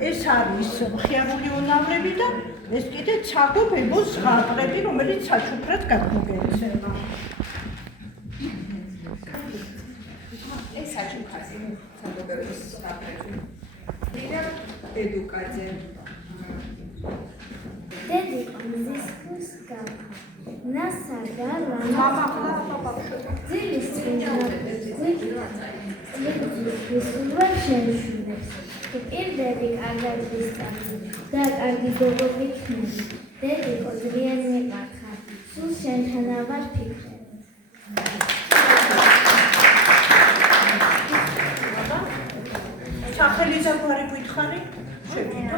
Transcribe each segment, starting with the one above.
ეს არის მხიარული უნავრები და ეს კიდე ცაგობებოს ზღაპრები, რომელიც საჩუქრად გადმოგეცემა. ეს საჩუქრაზე ცაგობებოს ზღაპრები. დედა ედუკაძე. დედი მზის გავხა. ნასადა მამა ძილის წინდა ვისურვარ შემშვიდებს. პირდები კარგად ვისწავლი და კარგი გოგო ვიქნები. დედი კოძრიანი მეყარხარ, სულ შენთანა ვარ ფიქრები. სახელი ზაგვარი გვითხარი? შეგიძლია?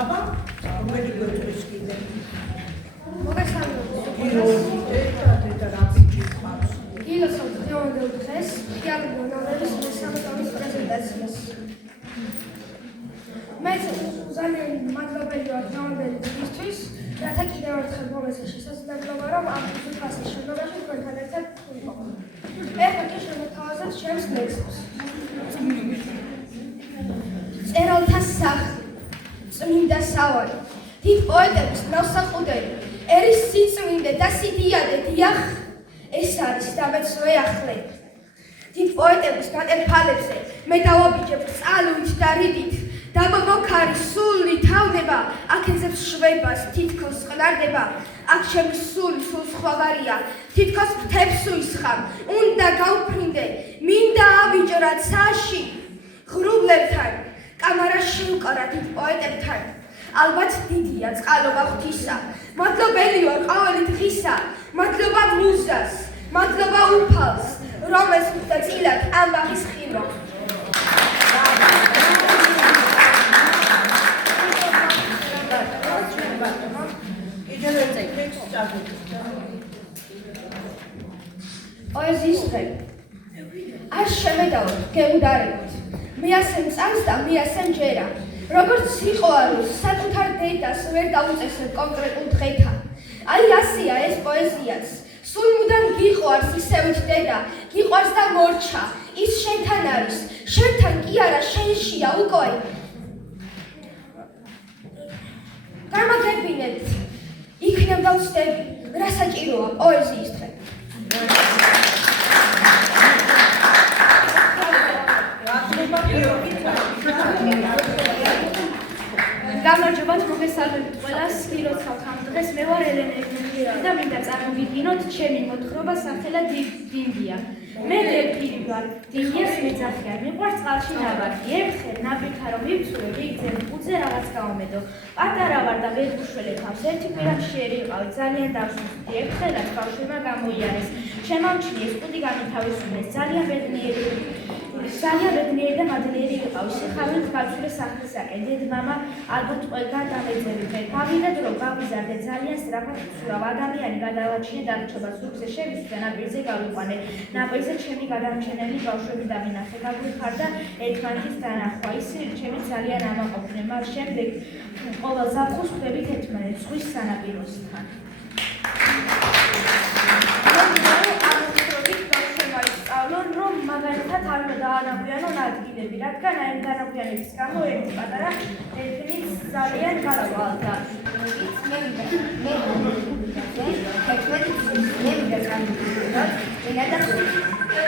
აბა, რომელი გვეწვის კიდე? დედა რაც გითხავს? გილოსავთ დღევანდელ დღეს მხიარული უნავრების მესამე ტომის პრეზენტაციას. მე ძალიან მადლობელი ვარ დღევანდელი დღისთვის, რათა კიდევ ერთხელ მომეცა შესაძლებლობა, რომ ამ ფასის შემდგომში თქვენთან ერთად ვიყო. ეხლა კი შემოთავაზეთ ჩემს ლექსებს. მწერალთა სახლი, წმინდა სავალი, დიდ პოეტების ნავსაყუდელი, ერის სიწმინდე და სიდიადე დიახ, ეს არის დამეცნო ახლები. დიდ პოეტების გატერფალებზე მე დავაბიჯებ წყალობით და რიდით, დამომოქარი სული თავდება, აქ ეძებს შვებას, თითქოს ყნარდება, აქ ჩემი სული სულ სხვავარია, თითქოს ფრთებს უისხამ, უნდა გავფრინდე, მინდა ავიჯრა ცაში, ღრუბლებთან, კამარა შევკარა დიდ პოეტებთან, ალბათ დიდია წყალობა ღვთისა, მადლობელი ვარ ყოველი დღისა, მადლობა მუზას, მადლობა უფალს, რომელს ხვდა წილად ამბაღის ხილვა. პოეზიის დღე. არ შემედავოთ, გეუდარებოთ. მე ასე მწამს და მე ასე მჯერა. როგორც სიყვარულს საკუთარ დედას ვერ დაუწესებ კონკრეტულ დღეთან. აი ასეა ეს პოეზიაც. სულ მუდამ გიყვარს ისევით დედა, გიყვარს და მორჩა. ის შენთან არის, შენთან კი არა, შენშია უკვე. გამაგებინებთ, იქნება ვცდები, რა საჭიროა პოეზიის დღე. გამარჯობათ, მოგესალმებით ყველას, გილოცავთ ამ დღეს, მე ვარ ელენე ეკუნიერი და მინდა წარმოვიდგინოთ ჩემი მოთხრობა სახელად დინგია. მე დელფინი ვარ, დინგიას მეძახიან, მიყვარს წყალში ნაბაგი, ერთხელ ნაპირთა რომ მივცურე, რიგზე მყუთზე რაღაც გავამედო. პატარა ვარ და ვერ ვუშველი თავს, ერთი კვირა მშიერი ვიყავი, ძალიან დავსუსტდი, ერთხელაც ბავშვებმა გამოიარეს, შემამჩნიეს, კუდი განითავისუფლეს, ძალიან ბედნიერი და მადლიერი ვიყავი, სიხარულით გავცვლე სახლისაკენ, დედ-მამა ალბათ ყველგან დამეძებდე, გავიდეთ რომ გავიზარდე, ძალიან სწრაფად ვცურავ, ადამიანი გადავაჩინე დარჩება, ზურგზე შევისვე, ნაპირზე გავიყვანე, ნაპირზე ჩემი გადამჩენელი ბავშვები დავინახე, გაგვიხარ და ერთმანეთის დანახვა, ისინი ჩემი ძალიან ამაყობდნენ, მას შემდეგ ყოველ ზაფხულს ხვდებით ერთმანეთს, ზღვის სანაპიროსთან. რომ მაგალითად არ დაანაგვიანონ ადგილები, რადგან აი განაგვიანების გამო ერთი პატარა დელფინიც ძალიან გადავალდა.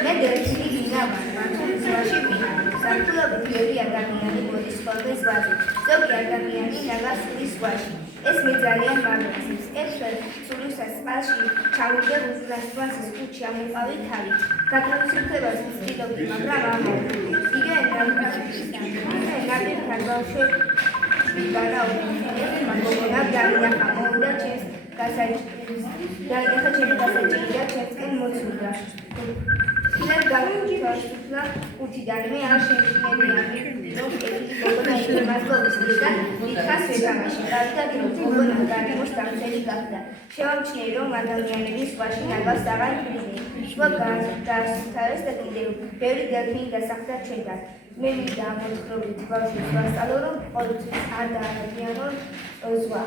მე დელფინი ვინა ვარ, მართალ ზღვაში ვინა. სარკულები ბევრი ადამიანი მოდის ხოლმე ზღვაზე, ზოგი ადამიანი ნაგავს სულის ზღვაში. ეს მე ძალიან მამაცებს. ერთხელ სულისას წყალში ჩავიდე უზრას ზღვაზე კუჩი ამოყავი თავი. გათავისუფლებას ვცდილობდი, მაგრამ ამოვიდა. იგივე ნაპირთან ბავშვები გადაუდგნენ, მოგონა დაინახა, მოვიდა ჩემს გასაჭირი და ჩემსკენ მოცურდა. ფილად გავიფასულა უთიდან მე არ შემჩნევიანი, რომ ერთი გოგონა იმას გოვისწრდა და დიდხანს ვეგამაში. დავიდად რომ გოგონა გარემოს დამცელი გახდა. შევამჩნიე, რომ ადამიანები ზღვაში ნაგვას აღარ ქმნიან. ზღვა გაასთავეს და კიდევ ბევრი დელფინი დასახლდა ჩვენთან. მე მინდა მოთხრობით ბავშვებს ვასწავლო, რომ ყოველთვის არ დაანაგვიანონ ზღვა.